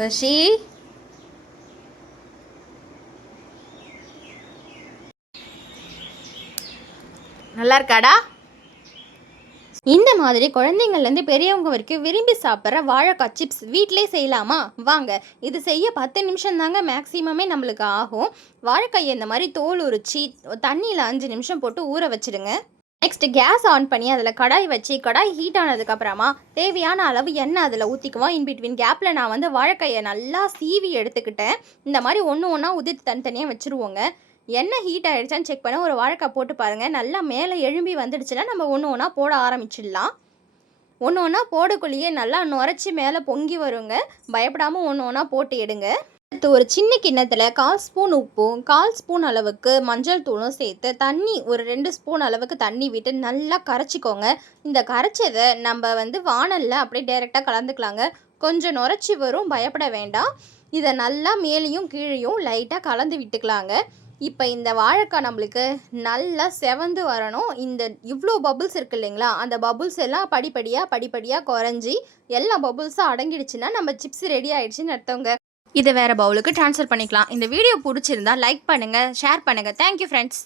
ரிஷி, நல்லா இருக்காடா? இந்த மாதிரி குழந்தைங்கள்லேருந்து பெரியவங்க வரைக்கும் விரும்பி சாப்பிட்ற வாழைக்காய் சிப்ஸ் வீட்டிலே செய்யலாமா? வாங்க. இது செய்ய 10 நிமிஷம் தாங்க மேக்ஸிமமே நம்மளுக்கு ஆகும். வாழைக்காயை இந்த மாதிரி தோல் உரிச்சி தண்ணியில் 5 நிமிஷம் போட்டு ஊற வச்சுடுங்க. நெக்ஸ்ட் கேஸ் ஆன் பண்ணி அதில் கடாய் வச்சு கடாய் ஹீட் ஆனதுக்கப்புறமா தேவையான அளவு எண்ணெய் அதில் ஊற்றிக்குவோம். இன்பிட்வீன் கேப்பில் நான் வந்து வாழைக்காயை நல்லா சீவி எடுத்துக்கிட்டேன். இந்த மாதிரி ஒன்று ஒன்றா உதிர்த்து தனித்தனியாக வச்சுருவோங்க. எண்ணெய் ஹீட் ஆகிடுச்சான்னு செக் பண்ண ஒரு வாழைக்காய் போட்டு பாருங்கள். நல்லா மேலே எழும்பி வந்துடுச்சுன்னா நம்ம ஒன்று ஒன்றா போட ஆரம்பிச்சிடலாம். ஒன்று ஒன்றா போடக்குள்ளேயே நல்லா நுரைச்சி மேலே பொங்கி வருங்க. பயப்படாமல் ஒன்று ஒன்றா போட்டு எடுங்க. அடுத்து ஒரு சின்ன கிண்ணத்தில் 1/4 ஸ்பூன் உப்பும் 1/4 ஸ்பூன் அளவுக்கு மஞ்சள் தூளும் சேர்த்து தண்ணி ஒரு 2 ஸ்பூன் அளவுக்கு தண்ணி விட்டு நல்லா கரைச்சிக்கோங்க. இந்த கரைச்சதை நம்ம வந்து வானலில் அப்படியே டைரெக்டாக கலந்துக்கலாங்க. கொஞ்சம் நுரைச்சி வரும், பயப்பட வேண்டாம். இதை நல்லா மேலேயும் கீழேயும் லைட்டாக கலந்து விட்டுக்கலாங்க. இப்போ இந்த வாழைக்காய் நம்மளுக்கு நல்லா செவந்து வரணும். இவ்வளோ பபுள்ஸ் இருக்குது இல்லைங்களா, அந்த பபுள்ஸ் எல்லாம் படிப்படியாக குறைஞ்சி எல்லா பபுள்ஸும் அடங்கிடுச்சுன்னா நம்ம சிப்ஸ் ரெடி ஆகிடுச்சின்னு அர்த்தங்க. இதை வேறு பவுலுக்கு ட்ரான்ஸ்ஃபர் பண்ணிக்கலாம். இந்த வீடியோ பிடிச்சிருந்தா லைக் பண்ணுங்கள், ஷேர் பண்ணுங்கள். Thank you friends.